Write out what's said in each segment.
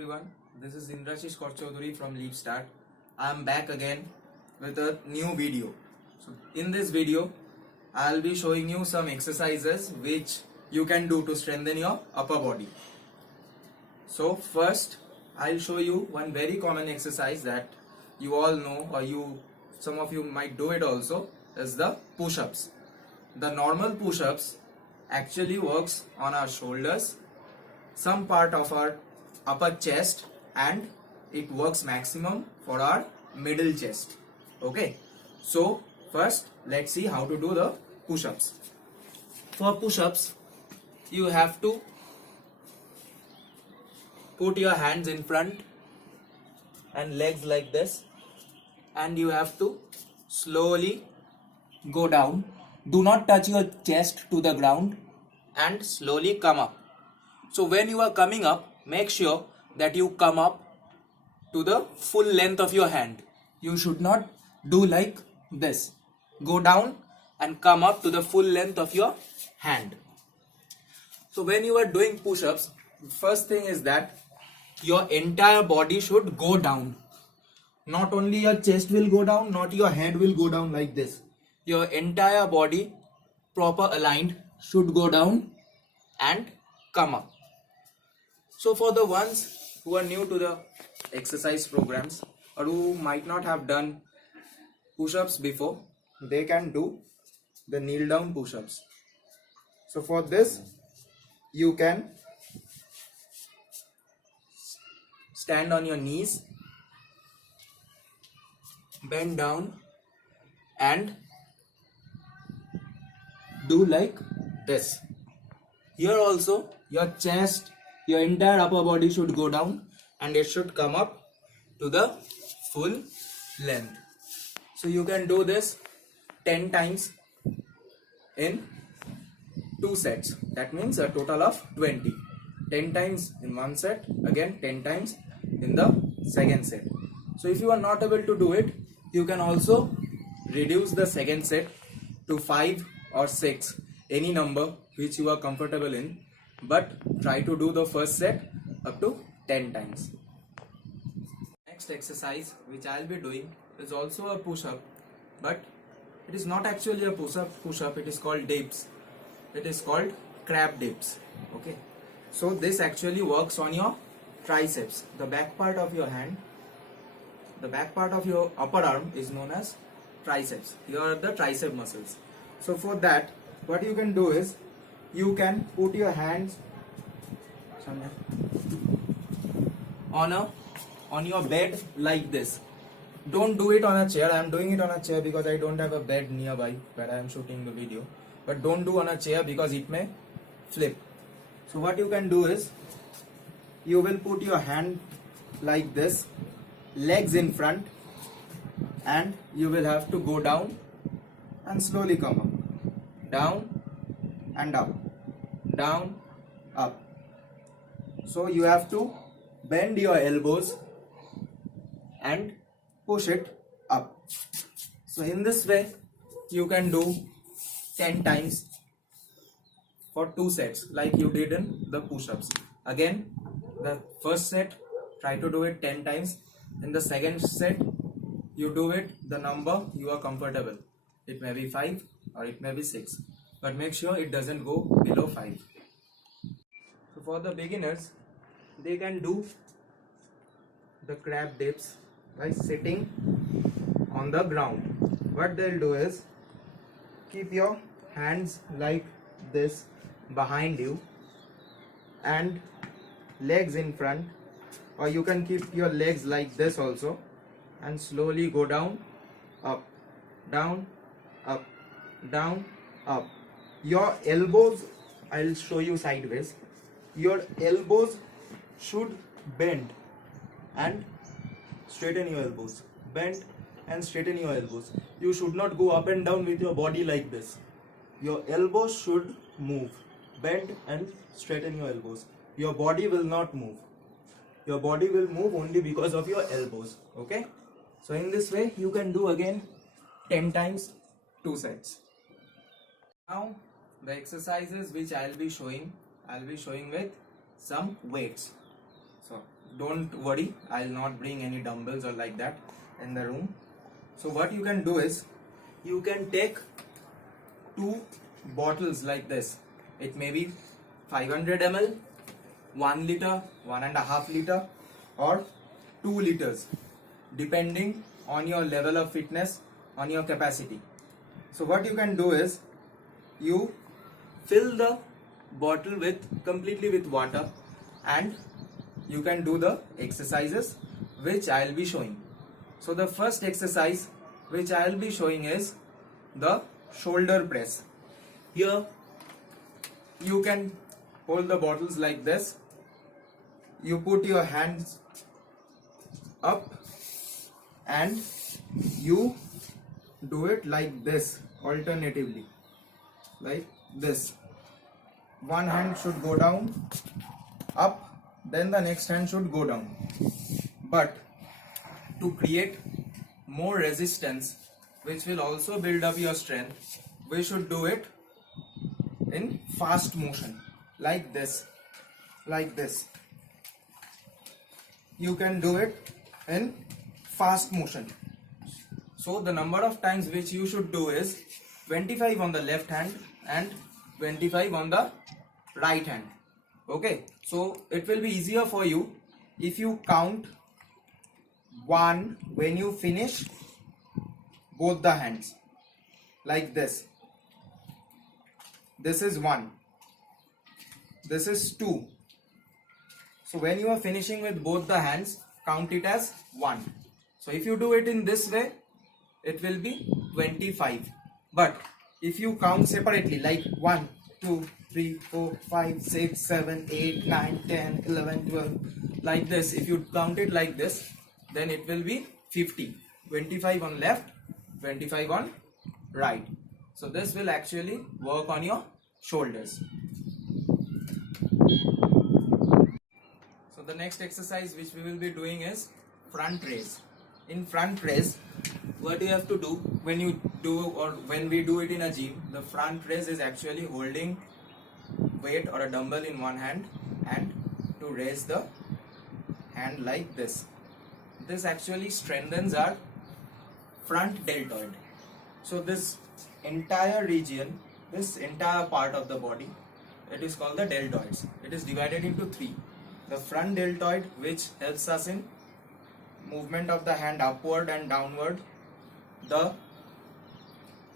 everyone, this is Indrashish Korchoduri from LeapStart. I am back again with a new video. So in this video, I'll be showing you some exercises which you can do to strengthen your upper body. So first, I'll show you one very common exercise that you all know, or some of you might do it also, is the push-ups. The normal push-ups actually works on our shoulders, some part of our upper chest, and it works maximum for our middle chest. Okay, so first let's see how to do the push-ups. For push-ups, you have to put your hands in front and legs like this, and you have to slowly go down. Do not touch your chest to the ground and slowly come up. So when you are coming up, make sure that you come up to the full length of your hand. You should not do like this. Go down and come up to the full length of your hand. So when you are doing push-ups, first thing is that your entire body should go down. Not only your chest will go down, not your head will go down like this. Your entire body, proper aligned, should go down and come up. So for the ones who are new to the exercise programs or who might not have done push-ups before, they can do the kneel down push-ups. So for this, you can stand on your knees, bend down and do like this. Here also your chest, your entire upper body should go down and it should come up to the full length. So you can do this 10 times in 2 sets. That means a total of 20. 10 times in one set, again 10 times in the second set. So if you are not able to do it, you can also reduce the second set to 5 or 6, any number which you are comfortable in, but try to do the first set up to 10 times. Next exercise which I will be doing is also a push-up, but it is not actually a push-up, it is called dips. It is called crab dips. Okay, so this actually works on your triceps, the back part of your hand. The back part of your upper arm is known as triceps. Here are the tricep muscles. So for that, what you can do is you can put your hands on your bed like this. Don't do it on a chair. I am doing it on a chair because I don't have a bed nearby where I am shooting the video. But don't do on a chair because it may flip. So what you can do is you will put your hand like this, legs in front, and you will have to go down and slowly come up, down and up, down, up. So you have to bend your elbows and push it up. So in this way you can do 10 times for 2 sets like you did in the push-ups. Again, the first set, try to do it 10 times. In the second set, you do it the number you are comfortable. It may be 5 or it may be 6, but make sure it doesn't go below 5. So for the beginners, they can do the crab dips by sitting on the ground. What they'll do is keep your hands like this behind you and legs in front, or you can keep your legs like this also and slowly go down, up, down, up, down, up. Your elbows, I'll show you sideways. Your elbows should bend and straighten your elbows. Bend and straighten your elbows. You should not go up and down with your body like this. Your elbows should move. Bend and straighten your elbows. Your body will not move. Your body will move only because of your elbows. Okay, so in this way you can do again 10 times 2 sets. Now the exercises which I'll be showing with some weights. So don't worry, I'll not bring any dumbbells or like that in the room. So what you can do is, you can take two bottles like this. It may be 500 ml, 1 liter, 1.5 liter, or 2 liters, depending on your level of fitness, on your capacity. So what you can do is, you fill the bottle completely with water, and you can do the exercises which I'll be showing. So the first exercise which I'll be showing is the shoulder press. Here you can hold the bottles like this. You put your hands up and you do it like this, alternatively, like this. One hand should go down, up, then the next hand should go down. But to create more resistance, which will also build up your strength, we should do it in fast motion, like this, like this. You can do it in fast motion. So the number of times which you should do is 25 on the left hand and 25 on the right hand. Okay, so it will be easier for you if you count 1 when you finish both the hands, like this. This is 1, this is 2. So when you are finishing with both the hands, count it as 1. So if you do it in this way, it will be 25. But if you count separately, like 1, 2, 3, 4, 5, 6, 7, 8, 9, 10, 11, 12, like this, if you count it like this, then it will be 50. 25 on left, 25 on right. So this will actually work on your shoulders. So the next exercise which we will be doing is front raise. In front raise, what you have to do when you do, or when we do it in a gym, the front raise is actually holding weight or a dumbbell in one hand and to raise the hand like this. This actually strengthens our front deltoid. So this entire region, this entire part of the body, it is called the deltoids. It is divided into 3. The front deltoid, which helps us in movement of the hand upward and downward. The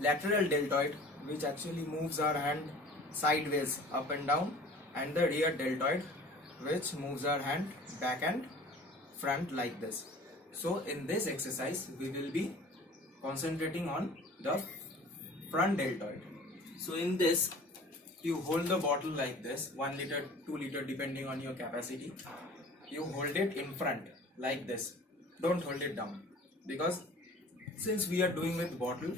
lateral deltoid, which actually moves our hand sideways up and down, and the rear deltoid, which moves our hand back and front like this. So in this exercise we will be concentrating on the front deltoid. So in this, you hold the bottle like this, 1 liter, 2 liter, depending on your capacity. You hold it in front like this. Don't hold it down, because since we are doing with bottle,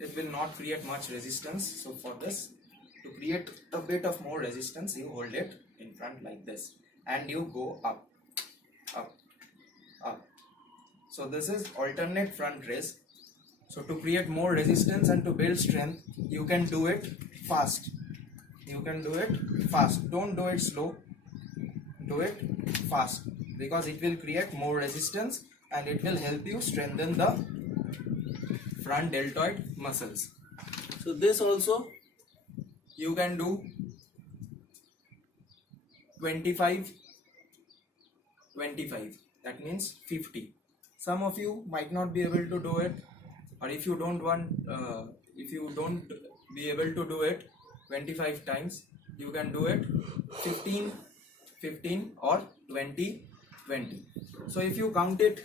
it will not create much resistance. So for this, to create a bit of more resistance, you hold it in front like this and you go up, up, up. So this is alternate front raise. So to create more resistance and to build strength, you can do it fast. You can do it fast. Don't do it slow. Do it fast, because it will create more resistance and it will help you strengthen the front deltoid muscles. So this also you can do 25, 25. That means 50. Some of you might not be able to do it, or if you don't be able to do it 25 times, you can do it 15, 15 or 20, 20. So if you count it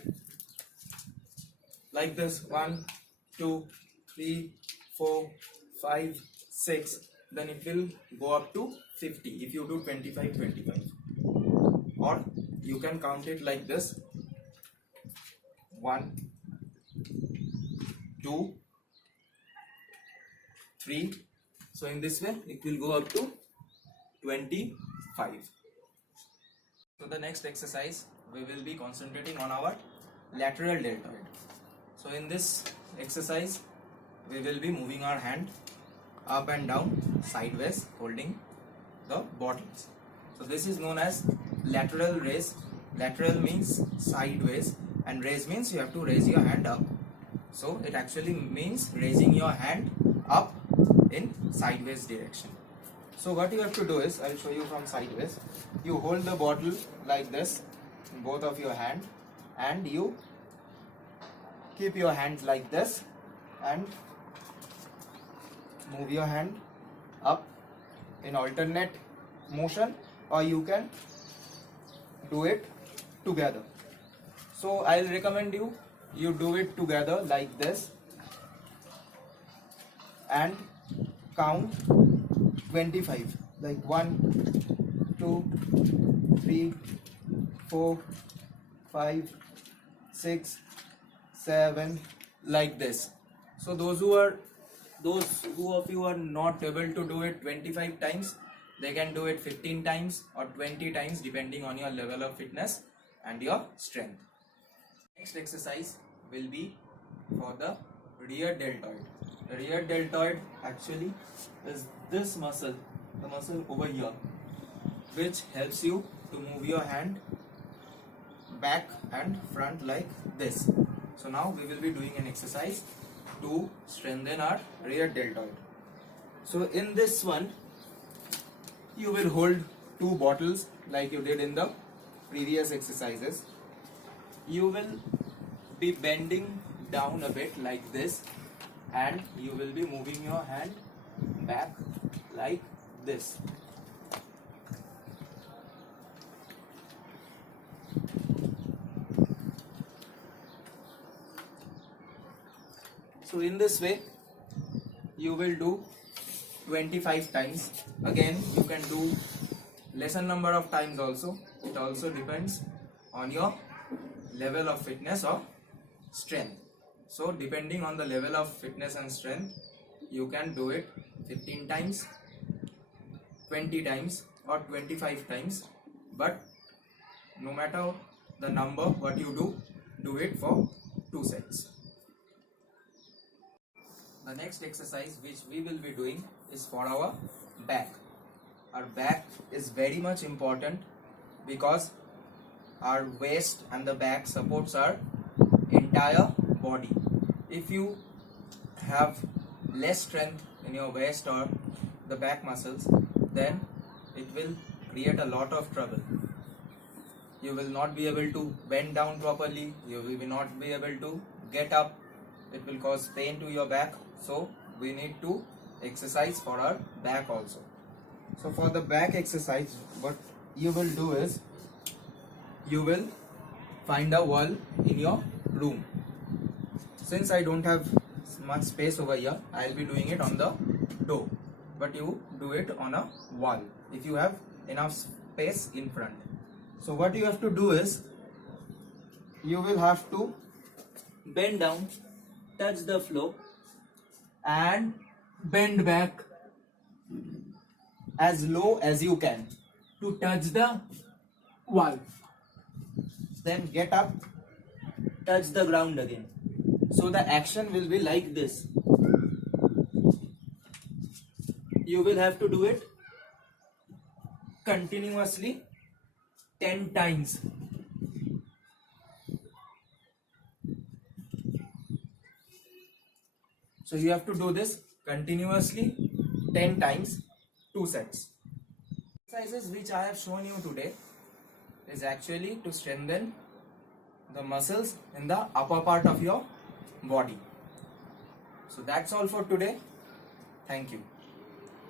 like this, 1, 2, 3, 4, 5, 6, then it will go up to 50 if you do 25, 25. Or you can count it like this, 1, 2, 3. So in this way it will go up to 25. So the next exercise, we will be concentrating on our lateral deltoid. So in this exercise, we will be moving our hand up and down, sideways, holding the bottles. So this is known as lateral raise Lateral means sideways, and raise means you have to raise your hand up. So it actually means raising your hand up in sideways direction. So what you have to do is, I'll show you from sideways. You hold the bottle like this in both of your hand, and you keep your hands like this and move your hand up in alternate motion, or you can do it together. So I'll recommend you do it together like this and count 25, like 1 2 3 4 5 6 7, like this. So those who of you are not able to do it 25 times, they can do it 15 times or 20 times depending on your level of fitness and your strength. Next exercise will be for the rear deltoid. The rear deltoid actually is this muscle, the muscle over here, which helps you to move your hand back and front like this. So now we will be doing an exercise to strengthen our rear deltoid. So in this one, you will hold 2 bottles like you did in the previous exercises. You will be bending down a bit like this, and you will be moving your hand back like this. So in this way you will do 25 times. Again, you can do lesser number of times also. It also depends on your level of fitness or strength. So depending on the level of fitness and strength, you can do it 15 times, 20 times or 25 times, but no matter the number what you do it for 2 sets. The next exercise which we will be doing is for our back. Our back is very much important because our waist and the back supports our entire body. If you have less strength in your waist or the back muscles, then it will create a lot of trouble. You will not be able to bend down properly, you will not be able to get up, it will cause pain to your back. So we need to exercise for our back also. So for the back exercise, what you will do is, you will find a wall in your room. Since I don't have much space over here, I will be doing it on the door, but you do it on a wall if you have enough space in front. So what you have to do is, you will have to bend down, touch the floor and bend back as low as you can to touch the wall. Then get up, touch the ground again. So the action will be like this. You will have to do it continuously 10 times. So you have to do this continuously 10 times, 2 sets. Exercises which I have shown you today is actually to strengthen the muscles in the upper part of your body. So that's all for today. Thank you.